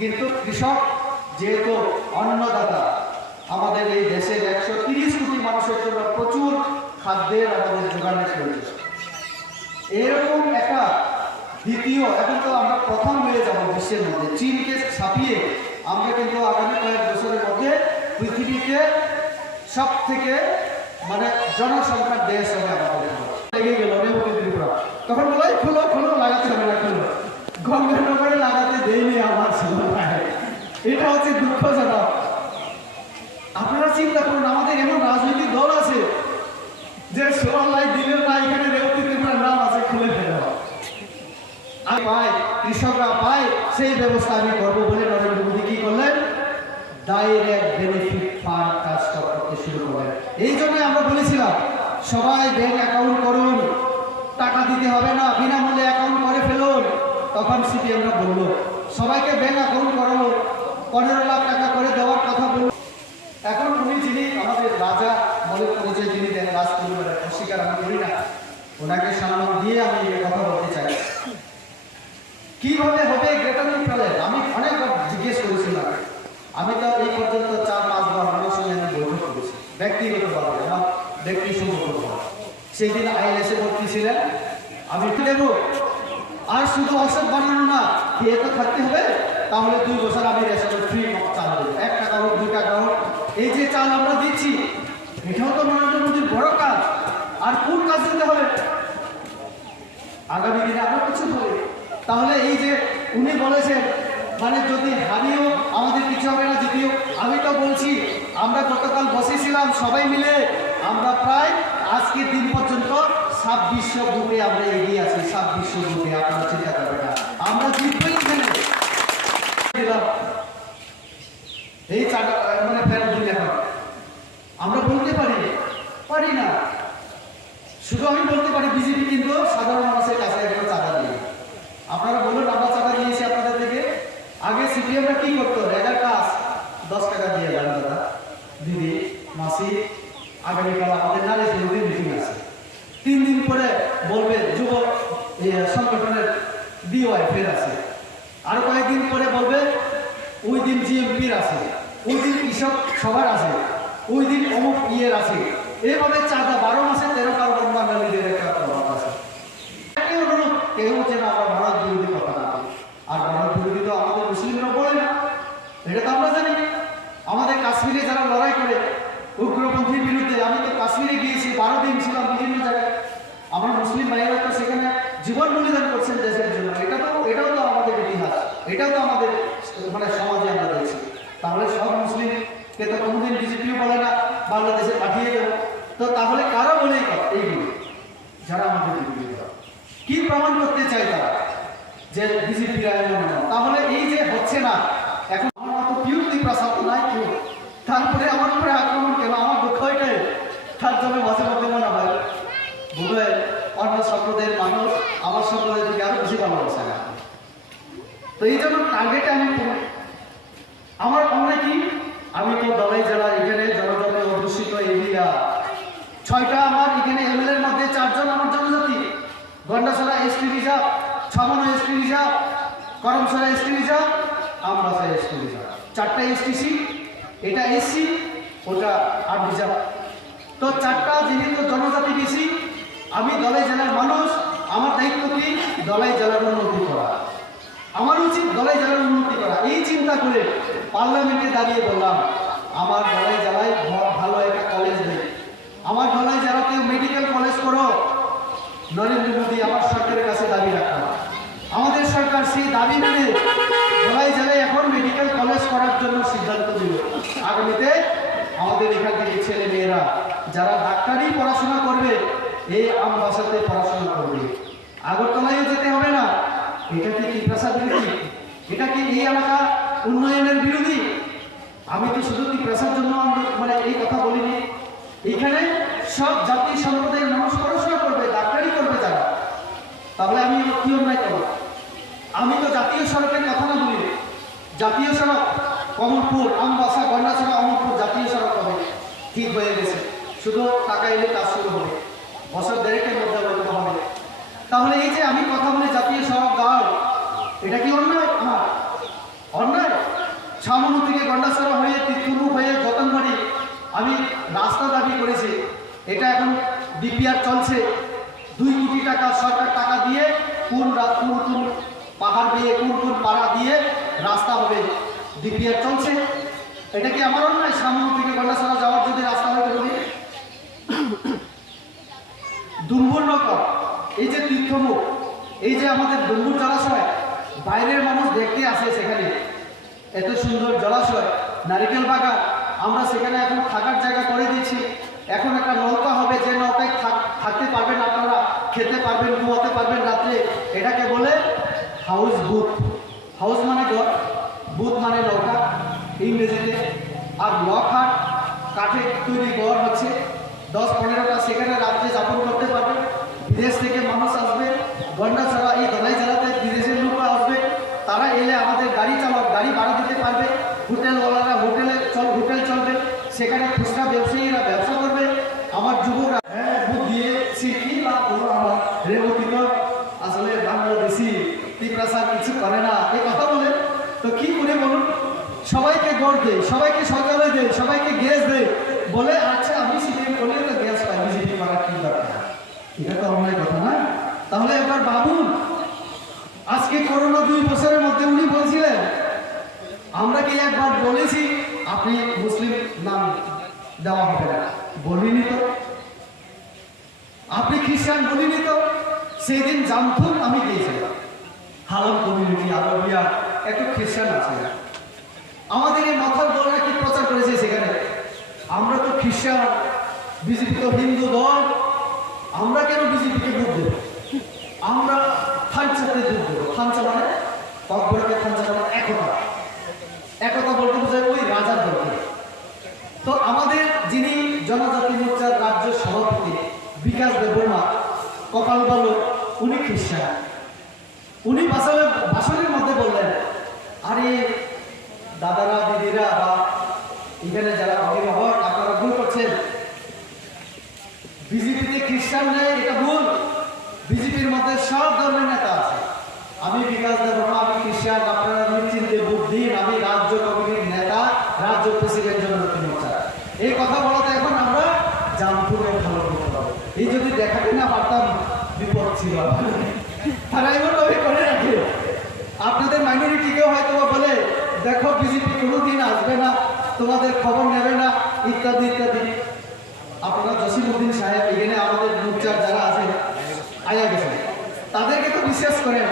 কিন্তু কৃষক যেহেতু অন্নদাতা, আমাদের এই দেশের 130 কোটি মানুষের জন্য প্রচুর খাদ্যের আমাদের যোগানের প্রয়োজন। এরকম একটা দ্বিতীয়, এখন তো আমরা প্রথম হয়ে যাব বিশ্বের মধ্যে, চীনকে ছাপিয়ে আমরা কিন্তু আগামী কয়েক বছরের মধ্যে পৃথিবীতে সব থেকে মানে জনসংখ্যার দেশ হবে আমাদের। লেগে গেল রেবতী ত্রিপুরা, তখন বলে খুলো খুলো, লাগাতে হবে না, খুলো। গঙ্গানগরে লাগাতে দেয়নি আমার ছেলেরা। এটা হচ্ছে দুঃখজনক। আপনারা চিন্তা করুন, আমাদের এমন রাজনৈতিক দল আছে যে সোলার লাইট দিলেও না এখানে রেবতী ত্রিপুরার নাম আছে, খুলে ফেলে পায়, কৃষকরা পায়, সেই ব্যবস্থা আমি করবো বলে নরেন্দ্র মোদী কি করলেন, ডাইরেক্ট বেনিফিট ফান্ড কাজ করতে শুরু করলেন। এই জন্য আমরা বলেছিলাম সবাই ব্যাংক অ্যাকাউন্ট করুন, টাকা দিতে হবে না, বিনামূল্যে অ্যাকাউন্ট করে ফেলুন। তখন সিপিএমরা বললো সবাইকে ব্যাংক অ্যাকাউন্ট করাবো, 15 লাখ টাকা করে দেওয়ার কথা বলল। এখন উনি যিনি আমাদের রাজা বলে পরিচয় যিনি দেন, রাজ পরিবারের অস্বীকার আমি করি না, ওনাকে সম্মান দিয়ে আমি এই কথা বলতে চাই। কিভাবে হবে গ্রেটার প্ল্যান আমি অনেকবার জিজ্ঞেস করেছিলাম। আমি তো এই পর্যন্ত 4-5 বার মানুষের সঙ্গে আমি বৈঠক করেছি ব্যক্তিগতভাবে, আমার ব্যক্তি সম্পর্ক। সেই দিন আইএলএসে ভর্তি ছিলেন, আমি দেবো। আর শুধু অসৎ বানানো না, খেয়ে তো থাকতে হবে, তাহলে 2 বছর আমি রেশনের ফ্রি চাল দেবো, 1 টাকা হোক 2 টাকা হোক। এই যে চাল আমরা দিচ্ছি এটাও তো নরেন্দ্র মোদীর বড় কাজ। আর কোন কাজ দিতে হবে আগামী দিনে আরো কিছু হবে। তাহলে এই যে উনি বলেছেন মানে যদি হারিয়েও আমাদের কিছু হবে না, যদিও আমি তো বলছি আমরা গতকাল বসেছিলাম সবাই মিলে, আমরা প্রায় আজকের দিন পর্যন্ত 2600 বুথে আমরা এগিয়ে আছি। 2600 বুথে আপনারা চিন্তা করবেন না, আমরা জিতবই এখানে। এই চাটা মানে ফেরত দিন, এখন আমরা বলতে পারি না। শুধু আমি বলতে পারি বিজেপি কিন্তু সাধারণ মানুষের কাছে একটা চাঁদা দিয়ে। আপনারা বলুন আমরা চাঁদা নিয়েছি আপনাদের থেকে। আগে সিপিএমরা কি করতো, রেজার কাজ 10 টাকা দিয়ে দেন দাদা দিদি মাসি, আগামীকাল আমাদের নারী বিরোধী মিটিং আছে। 3 দিন পরে বলবে যুব সংগঠনের ডিওয়াই ফের আছে, আর কয়েকদিন পরে বলবে ওই দিন জিএমপির আছে, ওই দিন কৃষক সবার আছে, ওই দিন অমুক ইয়ের আছে। এইভাবে চাঁদা 12 মাসে 13 কারণ বাঙালিদের একটা প্রভাব আছে। কেউ যেন আবার ভারত বিরোধী কথা না বলে। আর ভারত বিরোধী তো আমাদের মুসলিমরা বলে না, এটা তো আমরা জানি। আমাদের কাশ্মীরে যারা লড়াই করে উগ্রপন্থীর বিরুদ্ধে, আমি তো কাশ্মীরে গিয়েছি, 12 দিন ছিলাম বিভিন্ন জায়গায়। আমার মুসলিম ভাইয়েরা তো সেখানে জীবন বলিদান করছেন দেশের জন্য। এটাও তো আমাদের ইতিহাস, এটাও তো আমাদের মানে সমাজে আমরা দেখছি। তাহলে সব মুসলিমকে তো কোনোদিন বিজেপিও বলে না বাংলাদেশে পাঠিয়ে দেবো। তো তাহলে কারা বলে এইগুলো যারা আমাদের বিরোধী, কি প্রমাণ করতে চাই তারা যে বিজেপি তাহলে এই যে হচ্ছে না। এখন আমার মতো পিউরলি প্রসাদ নাই কেউ, তারপরে আমার উপরে আক্রমণ কেন, আমার দুঃখ এটাই। তার জন্য মাঝে মধ্যে মনে হয় বোধহয় অন্য সম্প্রদায়ের মানুষ আমার সম্প্রদায় থেকে আরো বেশি ভালোবাসে না। তো এই জন্য টার্গেটে আমি আমার অন্য কি, আমি তো দলাই জেলার এখানে জনজাতি অধ্যুষিত এরিয়া 6টা, আমার এখানে এমএলএর মধ্যে 4 জন আমার জনজাতি। Gandacherra ST reserve, Chhamanu ST reserve, Karamchhara ST reserve, Ambassa ST reserve, 4টা এসটিসি। এটা এসসি, ওটা আর রিজার্ভ। তো 4টা যেহেতু জনজাতি বেশি, আমি দলাই জেলার মানুষ, আমার দায়িত্ব কি দলাই জেলার উন্নতি করা, আমার উচিত দলাই জেলার উন্নতি করা। এই চিন্তা করে পার্লামেন্টে দাঁড়িয়ে বললাম আমার দলাই জেলায় ভালো একটা কলেজ নেই, আমার দলাই জেলাতে মেডিকেল কলেজ করো। নরেন্দ্র মোদী আমার সরকারের কাছে দাবি রাখলাম, আমাদের সরকার সেই দাবি মেনে দলাই জেলায় এখন মেডিকেল কলেজ করার জন্য সিদ্ধান্ত দিল। আগামীতে আমাদের এখান থেকে ছেলে মেয়েরা যারা ডাক্তারি পড়াশোনা করবে এই আমবাসাতে পড়াশোনা করবে, আগরতলায় যেতে হবে না। এটা কি ত্রিপ্রাসা বিরোধী? এটা কি এই এলাকা উন্নয়নের বিরোধী? আমি তো শুধু ত্রিপ্রাসার জন্য মানে এই কথা বলিনি। এইখানে সব জাতি সম্প্রদায়ের মানুষ পড়াশোনা করবে, ডাক্তারি করবে যারা, তাহলে আমি কি অন্যায় করব? আমি তো জাতীয় সড়কের কথা না বলি, জাতীয় সড়ক কমলপুর আমবাসা গন্ডাছড়া অমরপুর জাতীয় সড়ক হবে, ঠিক হয়ে গেছে, শুধু টাকা এলে কাজ শুরু হবে, বছর 1.5-এর মধ্যে হবে। তাহলে এই যে আমি কথা বলি জাতীয় সড়ক গাও, এটা কি অন্যায়? আমার অন্যায়? ছামনু থেকে গন্ডাছড়া হয়ে তীর্থমুখ হয়ে যতনবাড়ি আমি রাস্তা দাবি করেছি। এটা এখন ডিপিআর চলছে। 2 কোটি টাকা সরকার টাকা দিয়ে কোন পাহাড় দিয়ে কোন পাড়া দিয়ে রাস্তা হবে, ডিপিআর চলছে। এটা কি আমার অন্যায়? ছামনু থেকে গন্ডাছড়া যাওয়ার যদি রাস্তা হয় বলি। ডুম্বুর নগর, এই যে তীর্থমুখ, এই যে আমাদের ডুম্বুর জলাশয়, বাইরের মানুষ দেখতে আসে সেখানে। এত সুন্দর জলাশয়, নারিকেল বাগান, আমরা সেখানে এখন থাকার জায়গা করে দিয়েছি। এখন একটা নৌকা হবে, যে নৌকায় থাকতে পারবেন আপনারা, খেতে পারবেন, ঘুমাতে পারবেন রাত্রে। এটাকে বলে হাউস বুট। হাউস মানে ঘর, বুট মানে নৌকা ইংরেজিতে। আর লকহাট কাঠের তৈরি ঘর হচ্ছে 10-15টা, সেখানে রাত্রে যাপন করতে পারবে। বিদেশ থেকে মানুষ আসবে, গন্ডাছড়া এই ধলাই জেলাতে বিদেশের লোক আসবে। তারা এলে আমাদের গাড়ি চালক গাড়ি ভাড়া দিতে পারবে, হোটেলওয়ালারা হোটেল চলবে, সেখানে খুচরা ব্যবসায়ীরা ব্যবসা করবে। আমার যুবকরা বুধ দিয়েছি কি লাভ হলো আমার, রেবতী তো আসলে বাংলাদেশি তীব্রাসার কিছু করে না, এই কথা বলে। তো কি করে বলুন? সবাইকে গড় দেয়, সবাইকে শৌচালয় দেয়, সবাইকে গ্যাস দেয়, বলে আচ্ছা আমি সিপিএম করলেও তো গ্যাস পাই, বিজেপি করার কি দরকার? এটা তো অন্যায় কথা না? তাহলে এবার ভাবুন, আজকে করোনা 2 বছরের মধ্যে উনি বলছিলেন, আমরা কি একবার বলেছি আপনি মুসলিম নাম দেওয়া হবে না? বলিনি তো। আপনি খ্রিস্টান বলিনি তো। সেই দিন জামথুম আমি গিয়েছিলাম, হালাল কমিউনিটি আরবিয়া একটু খ্রিস্টান আছে, আমাদের এই মাথার দলরা কি প্রচার করেছে সেখানে, আমরা তো খ্রিস্টান, বিজেপি তো হিন্দু দল, আমরা কেন বিজেপিকে ভোট দেব? আমরা থানচাতে ভোট দেবো। থানচা মানে ককবরকে, থানচা মানে একতা বলতে বোঝায় ওই রাজার দলকে। তো আমাদের যিনি জনজাতি মোর্চার রাজ্য সভাপতি বিকাশ দেববর্মা কপাল বলো, উনি খ্রিস্টান। উনি ভাষণের মধ্যে বললেন, আরে দাদারা দিদিরা বা এখানে যারা অভিভাবক, আপনারা ভুল করছেন, বিজেপিতে খ্রিস্টান নেই, এটা ভুল। বিজেপির মধ্যে সব ধর্মের নেতা আছে। আমি বিকাশ দেববর্মা, আমি খ্রিস্টান, আপনারা নিশ্চিন্তে ভোট দিন, আমি রাজ্য কমিটির নেতা, রাজ্য প্রেসিডেন্ট জনজাতি মোর্চা। এই কথা বলাতে এখন আমরা জামপুরে ভালো করতে পারবো। এই যদি দেখাতে না পারতাম বিপদ ছিল। তারা এমনভাবে করে রাখে, আপনাদের মাইনরিটিকেও হয়তো বলে দেখো বিজেপি কোনোদিন আসবে না, তোমাদের খবর নেবে না, ইত্যাদি ইত্যাদি। আপনারা জসিমউদ্দিন সাহেব এখানে আমাদের মোর্চার যারা আছে আয়া গেছেন, তাদেরকে তো বিশ্বাস করেন।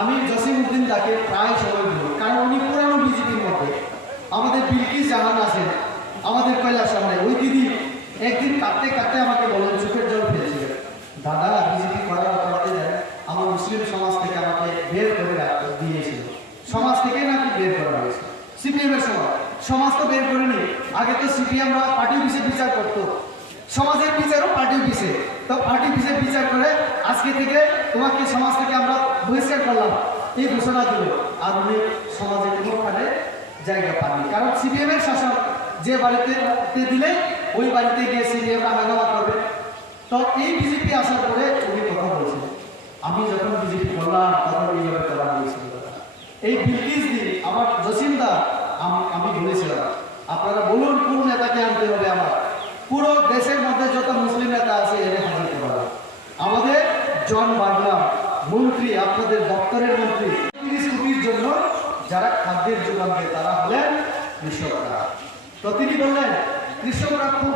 আমি জসিমউদ্দিন তাকে প্রায় সময় দিব, কারণ উনি পুরানো বিজেপির মধ্যে। আমাদের বিলকিস জাহান আছেন আমাদের কৈলাস সামনে, ওই দিদি একদিন কাঁদতে কাঁদতে আমাকে বলেন, চোখের জল ফেলেছিলেন, দাদা বিজেপি করার অপরাধে যায় আমার মুসলিম সমাজ থেকে আমাকে বের করে দিয়েছিল। সমাজ থেকে নাকি বের করা হয়েছে, সিপিএমের সমাজ তো বের করেনি। আগে তো সিপিএমরা পার্টি অফিসে বিচার করতো, সমাজের বিচারও পার্টি অফিসে। তো পার্টি অফিসে বিচার করে আজকে থেকে তোমাকে সমাজ থেকে আমরা বহিষ্কার করলাম, এই ঘোষণা দিল। আর উনি সমাজে কোনোখানে জায়গা পাননি, কারণ সিপিএমের শাসন যে বাড়িতে দিলে ওই বাড়িতে গিয়ে সিপিএমরা হাঙ্গামা করবে। তো এই বিজেপি আসার পরে উনি কথা বলছিলেন, আমি যখন বিজেপি করলাম তখন এইভাবে করা হয়েছিল। এই বিলকিস দিয়ে আমার জসিমদা আমি বলেছিলাম, আপনারা বলুন কোন নেতাকে আনতে হবে, আমার পুরো দেশের মধ্যে যত মুসলিম নেতা আছে এনে হাজাতে পারবে। আমাদের জন বাংলা মন্ত্রী, আপনাদের দপ্তরের মন্ত্রী, 30 কোটির জন্য যারা খাদ্যের যোগান দেয় তারা হলেন কৃষকরা। তো তিনি বললেন কৃষকরা খুব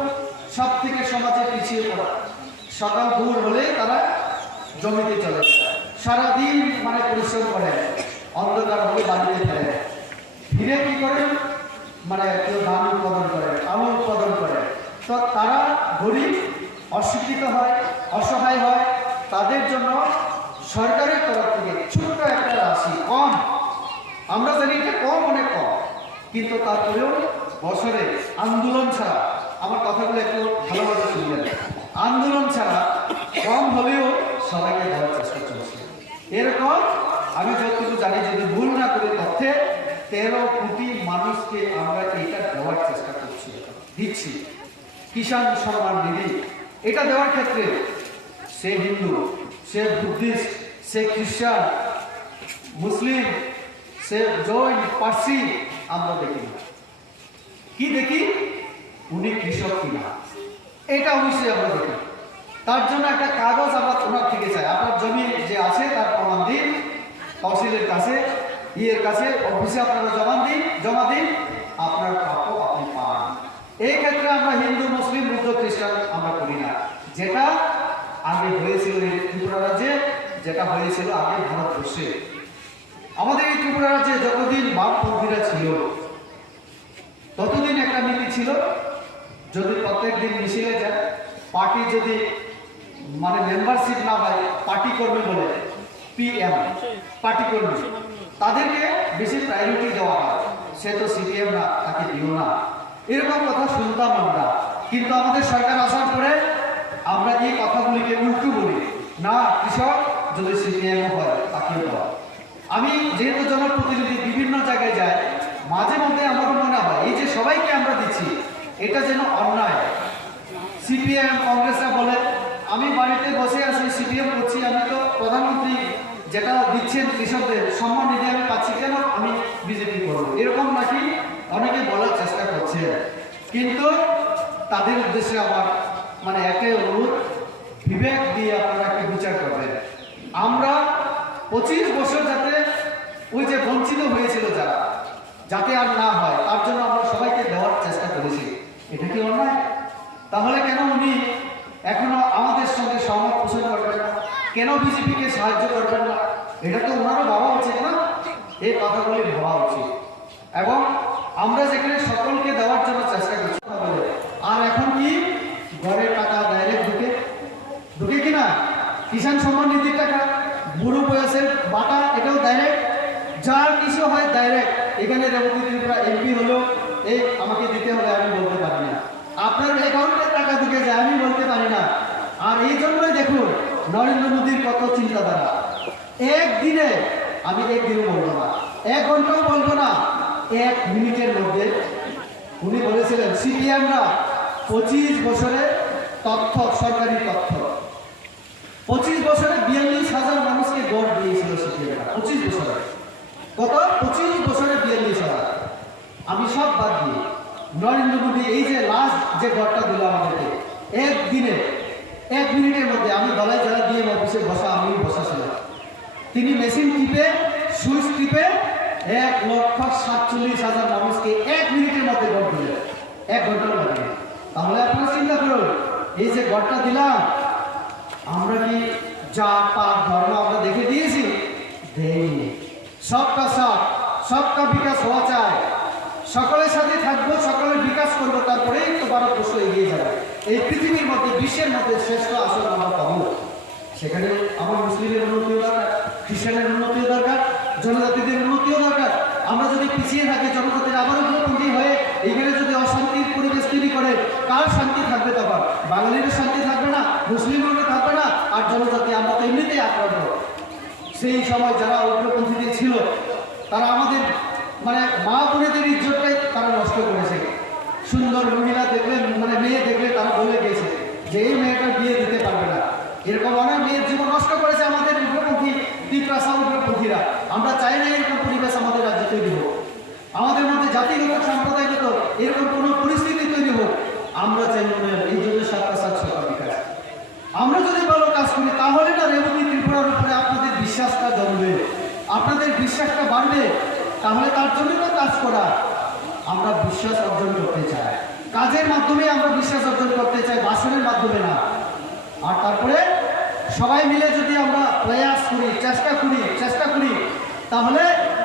সব থেকে সমাজে পিছিয়ে পড়া, সকাল ভোর হলে তারা জমিতে চলে, সারাদিন মানে পরিশ্রম করে, অন্ধকার হলে বাড়িতে ফেলে, ফিরে কি করে মানে কেউ ধান উৎপাদন করে, আলু উৎপাদন করে। তো তারা গরিব, অশিক্ষিত হয়, অসহায় হয়। তাদের জন্য সরকারের তরফ থেকে ছোট্ট একটা রাশি, কম, আমরা জানি এটা কম, অনেক কম, কিন্তু তারপরেও বছরে আন্দোলন ছাড়া, আমার কথাগুলো একটু ভালোভাবে শুনবেন, আন্দোলন ছাড়া কম হলেও সবাইকে দেওয়ার চেষ্টা চলছে। এরকম আমি যতটুকু জানি, যদি ভুল না করে তথ্যে 13 কোটি মানুষকে আমরা এইটা দেওয়ার চেষ্টা করছি, দিচ্ছি। কিষাণ সম্মান নিধি এটা দেওয়ার ক্ষেত্রে সে হিন্দু, সে বুদ্ধিস্ট, সে খ্রিস্টান, মুসলিম, সে জৈন, পার্সি, আমরা দেখি না। কি দেখি? উনি কৃষক কিনা, এটা অবশ্যই আমরা দেখি। তার জন্য একটা কাগজ আমরা ওনার থেকে চাই, আপনার জমি যে আছে তার প্রমাণ দিন, তহসিলের কাছে, ইয়ের কাছে, অফিসে আপনারা জমা দিন, আপনার প্রাপ্য আপনি পান। এই ক্ষেত্রে আমরা হিন্দু, মুসলিম, বৌদ্ধ, খ্রিস্টান আমরা করি না। যেটা আগে হয়েছিল এই ত্রিপুরা রাজ্যে, যেটা হয়েছিল আগে ভারতবর্ষে, আমাদের এই ত্রিপুরা রাজ্যে যতদিন বামপন্থীরা ছিল ততদিন একটা নীতি ছিল, যদি প্রত্যেক দিন মিছিলে যায়, পার্টি যদি মানে মেম্বারশিপ না হয়, পার্টি কর্মী বলে PM পার্টি কর্মী, তাদেরকে বেশি প্রায়োরিটি দেওয়া হয়। সে তো CPM না, তাকে দিও না, এরকম কথা শুনতাম আমরা। কিন্তু আমাদের সরকার আসার পরে আমরা এই কথাগুলিকে উল্টো বলি, না কৃষক যদি CPM হয় তাকেও দেওয়া। আমি যেহেতু জনপ্রতিনিধি বিভিন্ন জায়গায় যাই, মাঝে মধ্যে আমার মনে হয় এই যে সবাইকে আমরা দিচ্ছি, এটা যেন অন্যায়। CPM কংগ্রেসরা বলে আমি বাড়িতে বসে আছি, CPM করছি, আমি তো প্রধানমন্ত্রী যেটা দিচ্ছেন কৃষকদের সম্মান নিধি আমি পাচ্ছি, কেন আমি বিজেপি করবো, এরকম নাকি অনেকে বলার চেষ্টা করছে। কিন্তু তাদের উদ্দেশ্যে আমার মানে একটাই অনুরোধ, বিবেক দিয়ে আপনারা একটা বিচার করবেন। আমরা 25 বছর যাতে ওই যে বঞ্চিত হয়েছিল যারা, যাতে আর না হয় তার জন্য আমরা সবাইকে দেওয়ার চেষ্টা করেছি। এটা কি অন্যায়? তাহলে কেন উনি এখনো আমাদের সঙ্গে সহমত পোষণ করবেন না? কেন বিজেপিকে সাহায্য করবেন না? এটা তো ওনারও ভাবা উচিত না? এই কথাগুলি ভাবা উচিত। এবং আমরা যেখানে সকলকে দেওয়ার জন্য চেষ্টা করছি, আর এখন কি ঘরের টাকা ডাইরেক্ট ঢুকে কিনা, কিষাণ সম্মান নিধির টাকা, বুড়ো বয়সের বাটা, এটাও ডাইরেক্ট, যার কিছু হয় ডাইরেক্ট। এখানে রেবতী ত্রিপুরা MP হলো, এই আমাকে দিতে হবে, আমি বলতে পারি না। আপনার অ্যাকাউন্টে টাকা ঢুকে যায়, আমি বলতে পারি না। আর এই জন্যই দেখুন নরেন্দ্র মোদীর কত চিন্তাধারা। একদিনে, আমি একদিনও বলবো না, 1 ঘন্টাও বলবো না, 1 মিনিটের মধ্যে উনি বলেছিলেন CPMরা 25 বছরে তথ্য, সরকারি তথ্য, 25 বছরে 42,000 মানুষকে গড় দিয়েছিল CPMরা। 25 বছরে কত? 25 বছরে 42,000। আমি সব বাদ দিয়ে নরেন্দ্র মোদী এই যে লাস্ট যে গড়টা দিল আমাদেরকে, একদিনে 1 মিনিটের মধ্যে, আমি গলায় জেলা দিয়ে অফিসে বসা, আমি বসা ছিলাম, তিনি মেশিন টিপে, সুইচ টিপে 1,47,000 মানুষকে 1 মিনিটের মধ্যে গড় দিলেন, 1 ঘন্টার মধ্যে। তাহলে আপনারা চিন্তা করুন, এই যে গড়টা দিলাম, আমরা কি জাত পাত ধর্ম আমরা দেখে দিয়েছি? দেইনি। সবকা বিকাশ হওয়া চাই, সকলের সাথে থাকবো, সকলের বিকাশ করবো, তারপরেই তো ভারতবর্ষ এগিয়ে যাবে। এই পৃথিবীর মধ্যে, বিশ্বের মধ্যে শ্রেষ্ঠ আসন আমরা পাবো। সেখানে আমার মুসলিমের উন্নতিও দরকার, খ্রিস্টানের উন্নতিও দরকার, জনজাতিদের উন্নতিও দরকার। আমরা যদি পিছিয়ে থাকি, জনজাতির আবারও উন্নতি হয়ে এখানে যদি অশান্তির পরিবেশ তৈরি করে, কার শান্তি থাকবে তখন? বাঙালিরও শান্তি থাকবে না, মুসলিমেরও থাকবে না, আর জনজাতি আমরা তো এমনিতেই আক্রান্ত। সেই সময় যারা উগ্রপন্থীদের ছিল, তারা আমাদের মানে মা বোনেদের ইজ্জতটাই তারা নষ্ট করেছে। সুন্দর মহিলা দেখলে, মানে মেয়ে দেখলে তারা বলে গিয়েছে যে এই মেয়েটার বিয়ে দিতে পারবে না, এরকম অনেক মেয়ের জীবন নষ্ট করেছে আমাদের উগ্রপন্থী তীব্রাসা উগ্রপন্থীরা। আমরা চাই না এরকম পরিবেশ আমাদের রাজ্যে তৈরি হোক, আমাদের মধ্যে জাতিগত সাম্প্রদায়িকত এরকম কোনো পরিস্থিতি তৈরি হোক। আমরা চাই উন্নয়ন, এই জন্য 7টা সরকার বিকাশ। আমরা যদি ভালো কাজ করি, তাহলে না রেবতী ত্রিপুরার উপরে আপনাদের বিশ্বাসটা জমবে, আপনাদের বিশ্বাসটা বাড়বে। তাহলে তার জন্য তো কাজ করা, আমরা বিশ্বাস অর্জন করতে চাই, কাজের মাধ্যমে আমরা বিশ্বাস অর্জন করতে চাই, ভাষণের মাধ্যমে না। আর তারপরে সবাই মিলে যদি আমরা প্রয়াস করি, চেষ্টা করি, তাহলে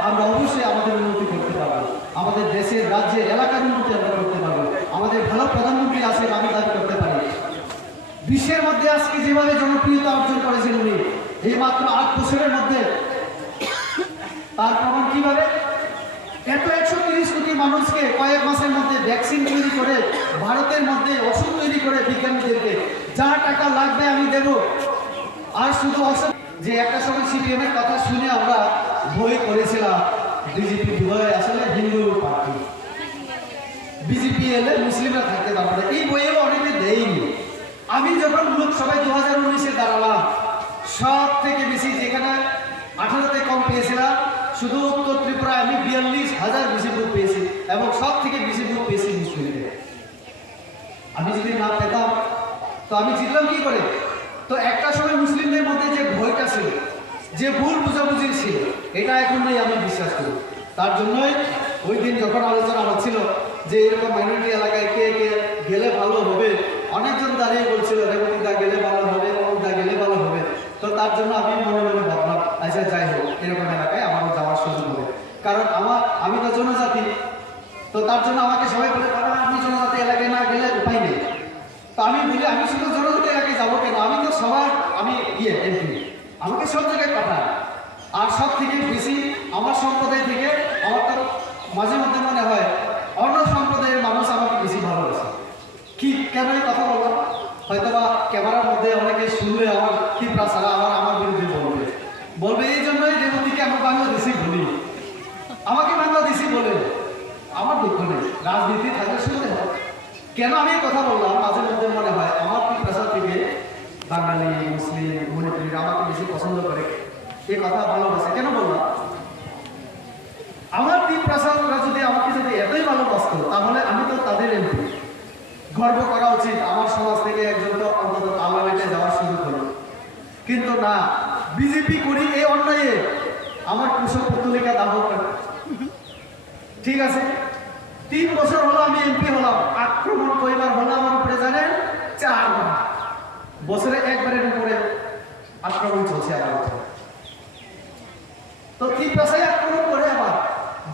আমরা অবশ্যই আমাদের উন্নতি করতে পারবো, আমাদের দেশের, রাজ্যের, এলাকার উন্নতি আমরা করতে পারবো। আমাদের ভালো প্রধানমন্ত্রী আছে, আমি দাবি করতে পারি। বিশ্বের মধ্যে আজকে যেভাবে জনপ্রিয়তা অর্জন করেছেন উনি, এই মাত্র 8 বছরের মধ্যে, তার প্রমাণ কিভাবে? এত 130 কোটি মানুষকে কয়েক মাসের মধ্যে ভ্যাকসিন তৈরি করে, ভারতের মধ্যে ওষুধ তৈরি করে বিজ্ঞানীদেরকে যা টাকা লাগবে আমি দেব। আর শুধু যে একটা সময় CPM-এর কথা শুনে আমরা বই করেছিলাম, বিজেপি বিজয় আসলে হিন্দু পার্টি, বিজেপি এলে মুসলিমরা থাকতে পারবে না, এই বইয়েও অনেকে দেয়নি। আমি যখন লোকসভায় 2019-এ দাঁড়ালাম, সব থেকে বেশি, যেখানে 18-তে কম পেয়েছিলাম, শুধু উত্তর ত্রিপুরায় আমি 42,000 বেশি ভোট পেয়েছিলাম। এবং সব থেকে বেশি ভোট পেয়েছি মুসলিমদের। আমি যদি না পেতাম তো আমি জিতলাম কি করে? তো একটা সময় মুসলিমদের মধ্যে যে ভয়টা ছিল, যে ভুল বুঝাবুঝি ছিল, এটা এখন নেই আমি বিশ্বাস করি। তার জন্যই ওই দিন যখন আলোচনা হচ্ছিল যে এরকম মাইনরিটি এলাকায় কে কে গেলে ভালো হবে, অনেকজন দাঁড়িয়ে বলছিল রেবতীদা গেলে ভালো হবে, অমুকদা গেলে ভালো হবে। তো তার জন্য আমি মনে মনে ভাবলাম আচ্ছা যাই হোক, এরকম এলাকায় আমারও যাওয়ার সুযোগ হবে। কারণ আমি তো জনজাতি, তো তার জন্য আমাকে সবাই বলে আপনি জনজাতি এলাকায় না গেলে উপায় নেই। তো আমি বলি আমি শুধু জনজাতি এলাকায় যাবো কেন, আমি তো সবার এমপি, আমাকে সব জায়গায় পাঠান। আর সব থেকে বেশি আমার সম্প্রদায় থেকে আমার তো মাঝে মধ্যে মনে হয় অন্য সম্প্রদায়ের মানুষ আমাকে বেশি ভালোবাসে। কি কেন এই কথা বললাম? হয়তো বা ক্যামেরার মধ্যে অনেকে শুনলে আমার তীব্রা ছাড়া আমার বিরুদ্ধে বলবে এই জন্যই রেবতীকে আমি বাংলাদেশি বলি, আমাকে বাংলাদেশি বলে। আমার দুঃখ নেই, রাজনীতি থাকলে শুনতে হয়। কেন আমি এই কথা বললাম? মাঝে মধ্যে মনে হয় আমার তীব্রা থেকে বাঙালি, মুসলিম, মণিপুরী আমাকে বেশি পছন্দ করে, এই কথা ভালোবাসে। কেন বললাম? আমার তীব্রা যদি আমাকে যদি এতই ভালোবাসতো তাহলে আমি তো তাদের এমপি, গর্ব করা উচিত আমার সমাজ থেকে একজন তো অন্তত পার্লামেন্টে যাওয়ার সুযোগ হলো। কিন্তু না, বিজেপি করি এই অন্যায়ে আমার কৃষক পুতুলিকা দাহ করে। ঠিক আছে, 3 বছর হলো আমি এমপি হলাম, আক্রমণ কয়বার হলো আমার উপরে জানেন? 4 বার। বছরে একবারের উপরে আক্রমণ চলছে আমার উপরে। তো তীব্রাসায় আক্রমণ করে আবার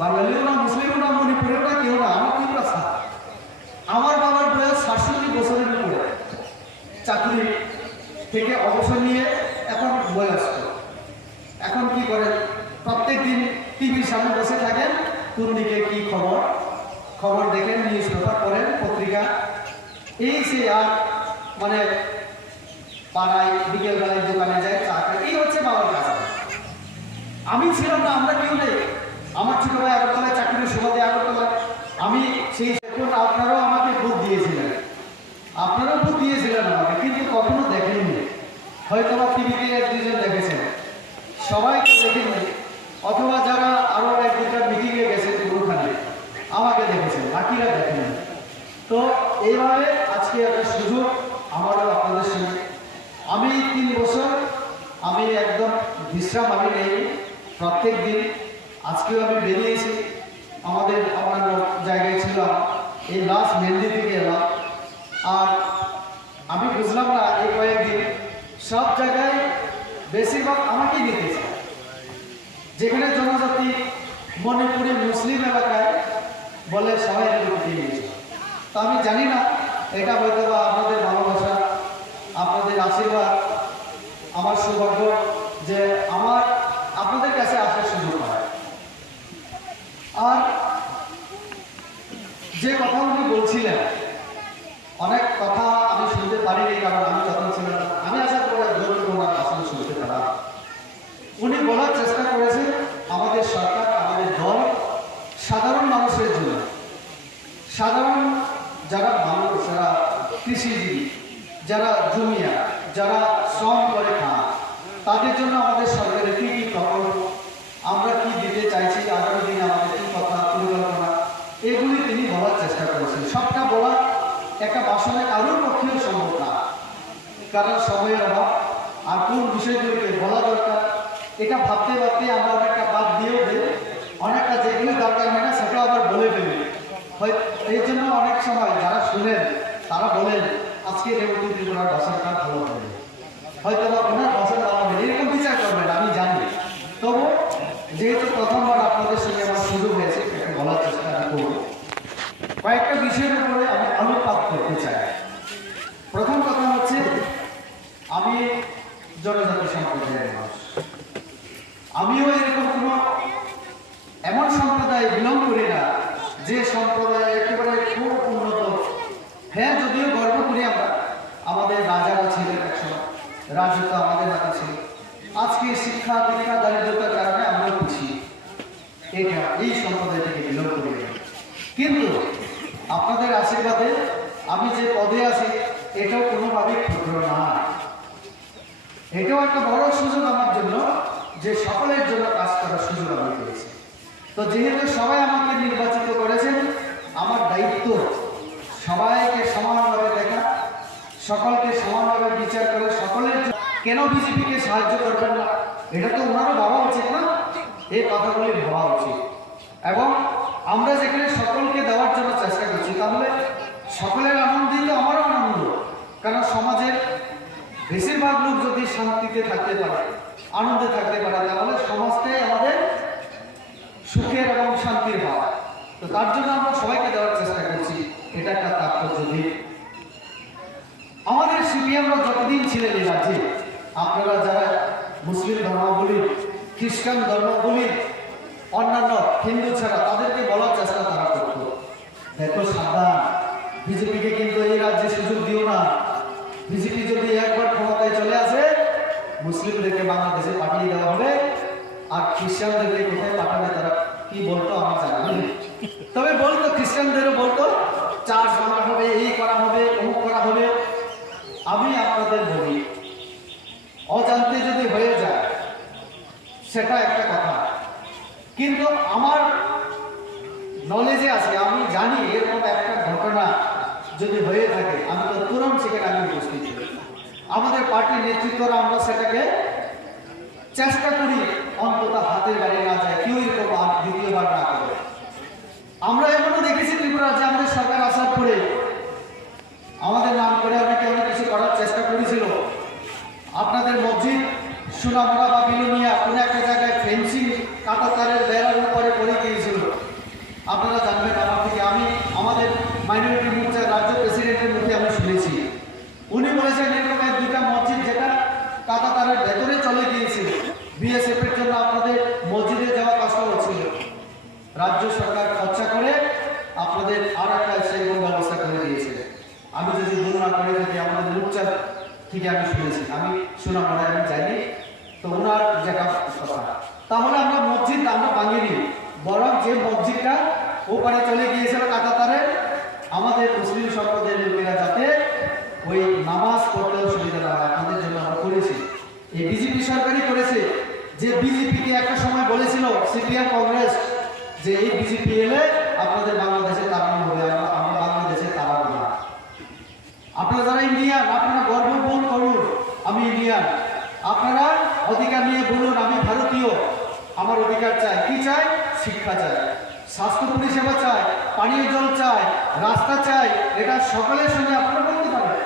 বাঙালিও না, মুসলিমও না, মণিপুরেও না, কেউ না, আমার তীব্রাসা। আমার বাবার বয়স 67 বছরের উপরে, চাকরি থেকে অবসর নিয়ে এখন বয়স্ক। এখন কি করেন? প্রত্যেক দিন টিভির সামনে বসে থাকেন, কোন দিকে কি খবর দেখেন, নিউজ পেপার পড়েন, পত্রিকা, এই সে আর মানে পাড়ায় বিকেলবেলায় দোকানে যায়, চা খায়, এই হচ্ছে বাবার কাজ। আমি ছিলাম না, আমরা কেউ নেই। আমার ছোট ভাই আগরতলায় চাকরির সুবাদে আগরতলায়, আমি সেই আপনারাও আমাকে ভোট দিয়েছিলেন, আপনারাও ভোট দিয়েছিলেন আমাকে, কিন্তু কখনো দেখেননি। হয়তো বা টিভিতে 1-2 জন দেখেছেন, সবাইকে দেখেননি। অথবা যারা আরো 1-2টা মিটিংয়ে গেছে ওখানে আমাকে দেখেছেন, বাকিরা দেখেননি। তো এইভাবে আজকে একটা সুযোগ আমারও আপনাদের সঙ্গে। আমি 3 বছর আমি একদম বিশ্রাম আমি নেই, প্রত্যেক দিন। আজকেও আমি বেরিয়েছি, আমাদের অন্যান্য জায়গায় ছিলাম, এই লাস্ট মেহেন্দি থেকে এলাম। আর আমি বুঝলাম না এই কয়েকদিন সব জায়গায় বেশিরভাগ আমাকেই নিতে চায়। যেখানে জনজাতি, মণিপুরি, মুসলিম এলাকায় বলে সবাই রেবতী নিয়েছে। তো আমি জানি না, এটা হয়তো বা আপনাদের ভালোবাসা, আপনাদের আশীর্বাদ, আমার সৌভাগ্য যে আপনাদের কাছে আসার সুযোগ হয়। আর যে কথা উনি বলছিলেন, অনেক কথা আমি শুনতে পারিনি, কারণ আমি যখন ছিলাম, আমি আশা করি ওনার ভাষণ শুনতে পারা। উনি বলার চেষ্টা করেছেন আমাদের সরকার, আমাদের দল সাধারণ মানুষের জন্য, সাধারণ যারা মানুষ, যারা কৃষিজীবী, যারা জমিয়া, যারা শ্রম করে খান, তাদের জন্য আমাদের সরকারের কী কী প্রকল্প, আমরা কি দিতে চাইছি, আগামী দিনে আমাদের কী কথা পরিকল্পনা, এগুলি তিনি বলার চেষ্টা করেছেন। সবটা বলা একটা ভাষণে কারোর পক্ষেও সম্ভব না, কারণ সময়ের অভাব। আর কোন বিষয়গুলিকে বলা দরকার এটা ভাবতে ভাবতে আমরা অনেকটা বাদ দিয়েও দিই, অনেকটা যেগুলি দরকার হয় না সেটাও আবার বলে ফেলি। এই জন্য অনেক সময় যারা শুনেন তারা বলেন আজকে রেবতী ত্রিপুরার ভাষণটা ভালো হবে, হয়তো বা ওনার ভাষণ ভালো হবে, এরকম বিচার করবেন আমি জানি। তবু যেহেতু প্রথমবার আপনাদের সঙ্গে আমার সুযোগ হয়েছে, এটা বলার চেষ্টা করব। কয়েকটা বিষয়ের উপরে আমি আলোকপাত করতে চাই। প্রথম কথা হচ্ছে, আমি জনজাতি সম্প্রদায়ের মানুষ, আমিও এরকম কোনো এমন সম্প্রদায় বিলং করি না যে সম্প্রদায় একেবারে খুব উন্নত। হ্যাঁ, যদিও গর্ব করি আমরা, আমাদের রাজারা ছিলেন একসময়, রাজত্ব আমাদের হাতে ছিল। আজকে শিক্ষা দীক্ষা দারিদ্রতার কারণে আমরা পিছিয়ে, এটা এই সম্প্রদায় থেকে বিলং করি। কিন্তু আপনাদের আশীর্বাদে আমি যে পদে আছি এটাও কোনোভাবেই ক্ষুদ্র না, এটাও একটা বড় সুযোগ আমার জন্য, যে সকলের জন্য কাজ করার সুযোগ আমি পেয়েছি। তো তো যেহেতু সবাই আমাকে নির্বাচিত করেছেন, আমার দায়িত্ব সবাইকে সমানভাবে দেখা, সকলকে সমানভাবে বিচার করে সকলের কেন বিজেপিকে সাহায্য করবেন না, এটা তো ওনারও ভাবা উচিত না, এই কথাগুলি ভাবা উচিত। এবং আমরা যেখানে সকলকে দেওয়ার জন্য চেষ্টা করছি, তাহলে সকলের আনন্দিত আমারও আনন্দ। কারণ সমাজের বেশিরভাগ লোক যদি শান্তিতে থাকতে পারে, আনন্দে থাকতে পারে, তাহলে সমাজটাই আমাদের সুখের এবং শান্তির ভাব। তো তার জন্য আমরা সবাইকে দেওয়ার চেষ্টা করছি, এটা একটা তাৎপর্য দিক। আমাদের সিপিএমরা যতদিন ছিলেন এই রাজ্যে, আপনারা যারা মুসলিম ধর্মাবলী, খ্রিস্টান ধর্মাবলী, অন্যান্য হিন্দু ছাড়া তাদেরকে বলার চেষ্টা তারা করত, দেখো সাবধান, বিজেপিকে কিন্তু এই রাজ্যে সুযোগ দিও না। বিজেপি যদি একবার ক্ষমতায় চলে আসে, মুসলিমদেরকে বাংলাদেশে পাঠিয়ে দেওয়া হবে, আর খ্রিস্টানদেরকে কোথায় পাঠাবে তারা কি বলতো আমি জানি না। তবে বলতো, খ্রিস্টানদেরও বলতো চার্চ ভাঙা হবে, এই করা হবে, অমুক করা হবে। আমি আপনাদের বলি, অজান্তে যদি হয়ে যায় সেটা একটা কথা, কিন্তু আমার নলেজে আছে, আমি জানি এরকম একটা ঘটনা যদি হয়ে থাকে, আমি তো তুরন্ত সেখানে আমি উপস্থিত হই। আমাদের পার্টির নেতৃত্বরা আমরা সেটাকে চেষ্টা করি অন্তত হাতের বাড়ি না যায়, কেউ এরকম আর দ্বিতীয়বার না করে। আমরা এখনো দেখেছি ত্রিপুরা যে আমাদের সরকার আসার পরে আমাদের নাম করে অনেকে অনেক কিছু করার চেষ্টা করেছিল। আপনাদের মসজিদ সোনামুড়া বা বিলোনিয়া কোনো একটা জায়গায় ফেন্সিং কাঁটা তারের বেড়ার উপরে পড়ে গিয়েছিল। আপনারা জানবেন আমার থেকে, আমি আমাদের মাইনরিটি মোর্চার রাজ্য প্রেসিডেন্টের মুখে আমি শুনেছি, উনি বলেছেন এরকম দুইটা মসজিদ যেটা কাঁটা তারের ভেতরে চলে গিয়েছিল, বিএসএফ এর জন্য আপনাদের মসজিদে যাওয়া কষ্ট হচ্ছিল। রাজ্য সরকার খরচা করে আপনাদের আর একটা সেই ব্যবস্থা করে দিয়েছে। আমি যদি ভুল না করে থাকি, আমাদের মোর্চার থেকে আমি শুনেছি, আমি শোনা পড়ে আমি যাইনি, তো ওনার যেটা কথা, তাহলে আমরা মসজিদ আমরা ভাঙিনি, বরং যে মসজিদটা ওপারে চলে গিয়েছিল কাঁটাতারে, আমাদের মুসলিম সম্প্রদায়ের লোকেরা যাতে ওই নামাজ পড়তেও সুবিধা না হয়, আপনাদের জন্য আমরা করেছি। এই বিজেপি সরকারই করেছে, যে বিজেপিকে একটা সময় বলেছিল সিপিএম কংগ্রেস যে এই বিজেপি এলে আপনাদের বাংলাদেশে তাড়ানো হবে, আমরা বাংলাদেশে তাড়াবো না। আপনারা যারা ইন্ডিয়ান, আপনারা গর্ব বোধ করুন আমি ইন্ডিয়ান, আপনারা অধিকার নিয়ে বলুন আমি ভারতীয়, আমার অধিকার চাই। কি চাই? শিক্ষা চাই, স্বাস্থ্য পরিষেবা চাই, পানীয় জল চাই, রাস্তা চাই, এটা সকলের সঙ্গে আপনারা বলতে পারেন।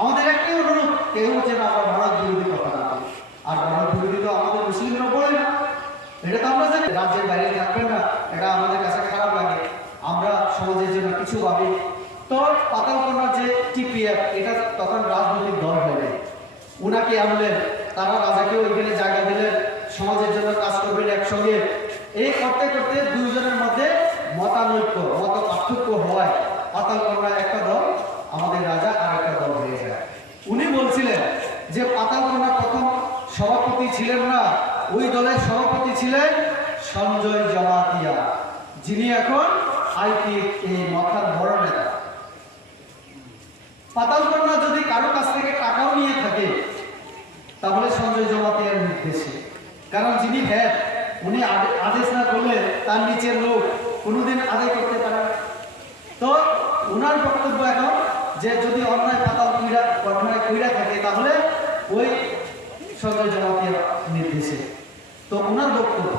আমাদের একটাই অনুরোধ, কেউ যেন আমরা ভারত বিরোধী কথা না বলি। আর ভারত বিরোধী তো আমাদের মুসলিমরা বলে না, এটা তো আমরা জানি। রাজ্যের বাইরে থাকবেন না, এটা আমাদের কাছে খারাপ লাগে, আমরা সমাজের জন্য কিছু ভাবি। তো পাতালকোনার যে টিপিএফ, এটা তখন রাজনৈতিক দল হয়ে যায়, উনাকে আনলেন, তারা রাজাকে ওইখানে জায়গা দিলেন, সমাজের জন্য কাজ করবেন একসঙ্গে। এই করতে করতে দুইজনের মধ্যে মতানৈক্য, মত পার্থক্য হওয়ায় পাতালকোনার একটা দল, আমাদের রাজা আর একটা দল হয়ে যায়। উনি বলছিলেন যে পাতালকোনার প্রথম সভাপতি ছিলেন না, ওই দলের সভাপতি ছিলেন সঞ্জয় জমাতিয়া, যিনি এখন আইটি এই মাথার বড় নেতা। পাতালকোনা যদি কারো কাছ থেকে টাকাও নিয়ে থাকে, তাহলে সঞ্জয় জমাতিয়ার নির্দেশে, কারণ যিনি হেড, উনি আদেশ না করলে তার নিচের লোক কোনোদিন আদায় করতে পারে। তো উনার বক্তব্য এখন যে যদি অন্যায় পাতাল কইরা থাকে, তাহলে ওই সঞ্জয় জমাতিয়ার নির্দেশে। তো ওনার বক্তব্য,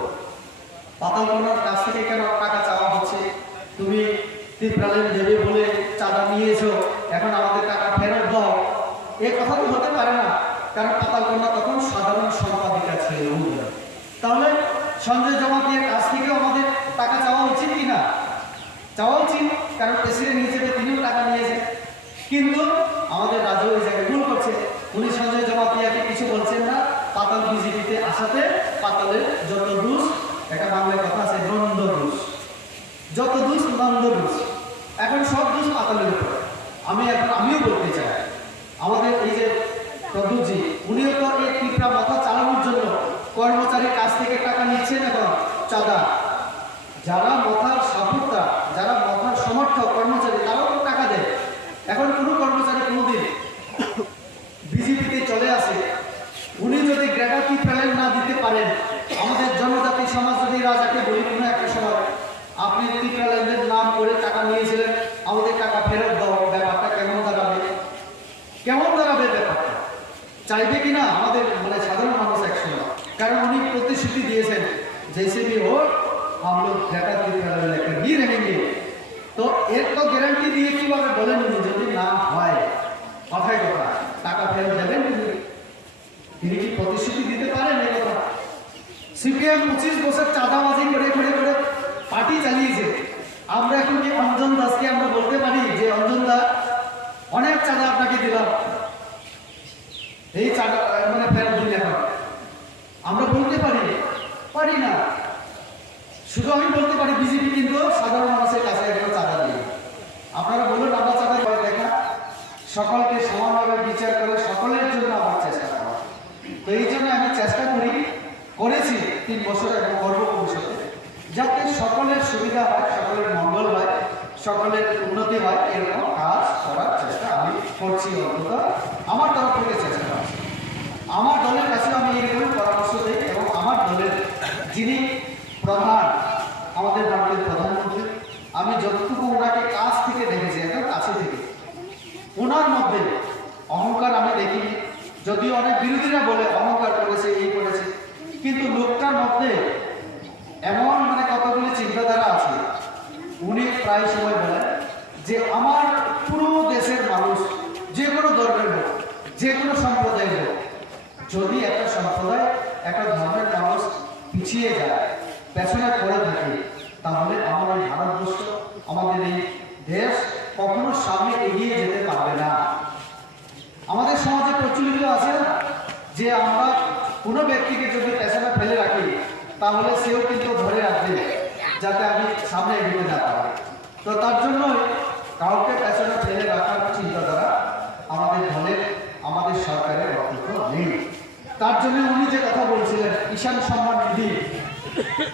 পাতালকোনার কাছ থেকে কেন টাকা চাওয়া হচ্ছে, তুমি ত্রিপুরালেন দেবে বলে চাঁদা নিয়েছো, এখন আমাদের টাকা ফেরত দাও, এ কথা তো হতে পারে না। কারণ পাতালকোনা তখন সাধারণ সম্পাদিকা ছিল। তাহলে সঞ্জয় জমাতিয়ার কাছ থেকেও আমাদের টাকা চাওয়া উচিত কিনা? চাওয়া উচিত, কারণ প্রেসিডেন্ট হিসেবে তিনিও টাকা নিয়েছেন। কিন্তু আমাদের রাজ্য ওই জায়গায় ভুল করছে, উনি সঞ্জয় জমাতিয়াকে কিছু বলছেন না। পাতাল বিজেপিতে আসাতে পাতালের যত দোষ, একটা বাংলায় কথা আছে দ্বন্দ্ব দোষ, যত দোষ দ্বন্দ্ব দোষ, এখন সব দোষ পাতালের উপর। আমিও বলতে চাই, আমাদের এই যে প্রভুজি, উনিও তো এই ত্রিপুরা মাথা চালানোর জন্য কর্মচারীর কাছ থেকে টাকা নিচ্ছেন এখন চাঁদা। যারা মাথার সাপোর্টটা, যারা মাথার সমর্থক কর্মচারী, তারাও তো টাকা দেয়। এখন কোনো কর্মচারী কোনোদিন বিজেপিতে চলে আসে, উনি যদি গ্রেটার ত্রিপুরা না দিতে পারেন, আমাদের জনজাতি সমাজ যদি রাজাকে বলি কোনো ग्रेटर त्रिपुरा में लेकर ही रहेंगे। तो एक तो गारंटी दिए কিভাবে বলেন যদি না হয় কথায় কথা টাকা ফেরত দেবেন তিনি কি প্রতিশ্রুতি দিতে পারেন এই কথা? সিপিএম 25 বছর চাঁদাবাজি করে করে করে পার্টি চালিয়েছে। আমরা এখন কি অঞ্জন দাসকে আমরা বলতে পারি যে অঞ্জন দা অনেক চাঁদা আপনাকে দিলাম, এই চাঁদা মানে ফেরত দিন এখন? আমরা বলতে পারি না। শুধু আমি বলতে পারি বিজেপি কিন্তু সাধারণ মানুষের কাছে একটা চাঁদা দিয়ে। আপনারা বলুন আমরা চাঁদা করে দেখা সকলকে সমানভাবে বিচার করে সকলের জন্য আমার চেষ্টা করা। তো এই জন্য আমি চেষ্টা করেছি 3 বছর এবং গর্ব ভবিষ্যতে যাতে সকলের সুবিধা হয়, সকলের মঙ্গল হয়, সকলের উন্নতি হয় এরকম কাজ করার চেষ্টা আমি করছি। অন্তত আমার তরফ থেকে চেষ্টা করছি। আমার দলের কাছে আমি এরকম পরামর্শ দিই এবং আমার দলের যিনি প্রধান আমাদের ভারতের প্রধানমন্ত্রী, আমি যতটুকু ওনাকে কাছ থেকে দেখেছি একদম কাছে থেকে, ওনার মধ্যে অহংকার আমি দেখিনি। যদিও অনেক বিরোধীরা বলে অহংকার করেছে এই করেছে, কিন্তু লোকটার মধ্যে এমন মানে কতগুলি চিন্তাধারা আছে। উনি প্রায় সময় বলেন যে আমার পুরো দেশের মানুষ যে কোনো ধর্মের হোক, যে কোনো সম্প্রদায়ের হোক, যদি একটা সম্প্রদায় একটা ধর্মের মানুষ পিছিয়ে যায়, পেছনে পড়ে থাকে, তাহলে আমার এই ভারতবর্ষ আমাদের এই দেশ কখনো সামনে এগিয়ে যেতে পারবে না। আমাদের সমাজে প্রচলিত আছে যে আমরা কোনো ব্যক্তিকে যদি পেছনে ফেলে রাখি তাহলে সেও কিন্তু ধরে রাখবে যাতে আমি সামনে এগিয়ে না পারি। তো তার জন্য কাউকে পেছনে ফেলে রাখার চিন্তাধারা আমাদের দলের আমাদের সরকারের অস্তিত্ব নেই। তার জন্য উনি যে কথা বলছিলেন কিষাণ সম্মান নিধি,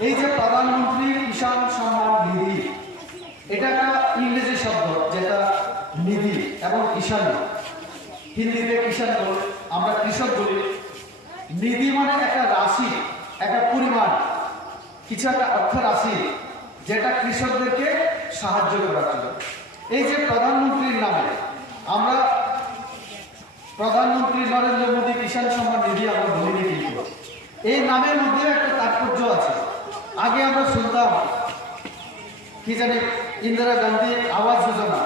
এই যে প্রধানমন্ত্রী কিষাণ সম্মান নিধি, এটা একটা ইংরেজি শব্দ যেটা নিধি এবং কিষাণ, হিন্দিতে কিষাণ বলে, আমরা কৃষক বলি। নিধি মানে একটা রাশি, একটা পরিমাণ, কিছু একটা অর্থ রাশি যেটা কৃষকদেরকে সাহায্য করার জন্য। এই যে প্রধানমন্ত্রীর নামে আমরা প্রধানমন্ত্রী নরেন্দ্র মোদী কিষাণ সম্মান নিধি আমরা বলিনি, কিন্তু এই নামের মধ্যে একটা তাৎপর্য আছে। আগে আমরা শুনতাম কি জানি ইন্দিরা গান্ধী আবাস যোজনা,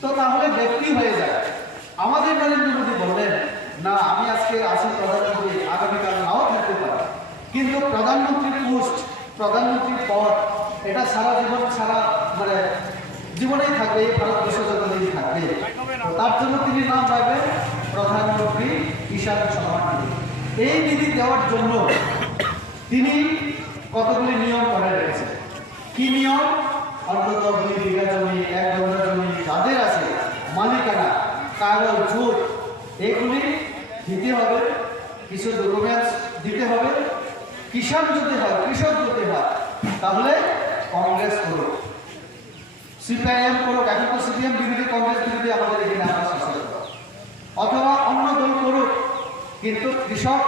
তো তাহলে ব্যক্তি হয়ে যায়। আমাদের নরেন্দ্র মোদী বললেন না আমি আজকে আসি প্রধানমন্ত্রী, আগামীকাল নাও থাকতে পারে, কিন্তু প্রধানমন্ত্রীর পোস্ট, প্রধানমন্ত্রীর পদ এটা সারা জীবন সারা মানে জীবনেই থাকবে, এই ভারতবর্ষ যতদিন থাকবে। তার জন্য তিনি নাম রাখবেন প্রধানমন্ত্রী কিষাণ সম্মান নিধি। এই নিধি দেওয়ার জন্য তিনি কতগুলি নিয়ম করে রেখেছেন। কি নিয়ম? অন্তত 2 বিঘা জমি, 1 বিঘা জমি যাদের আছে মালিকানা, কাগজ জোট এগুলি দিতে হবে, কিছু ডকুমেন্টস দিতে হবে। কিষাণ যদি হয়, কৃষক যদি হয়, তাহলে কংগ্রেস করুক, সিপিআইএম করুক, এখন তো সিপিএম বিরোধী কংগ্রেস বিরোধী আমাদের এখানে আমরা শাসন করব, অথবা অন্য দল করুক, কিন্তু কৃষক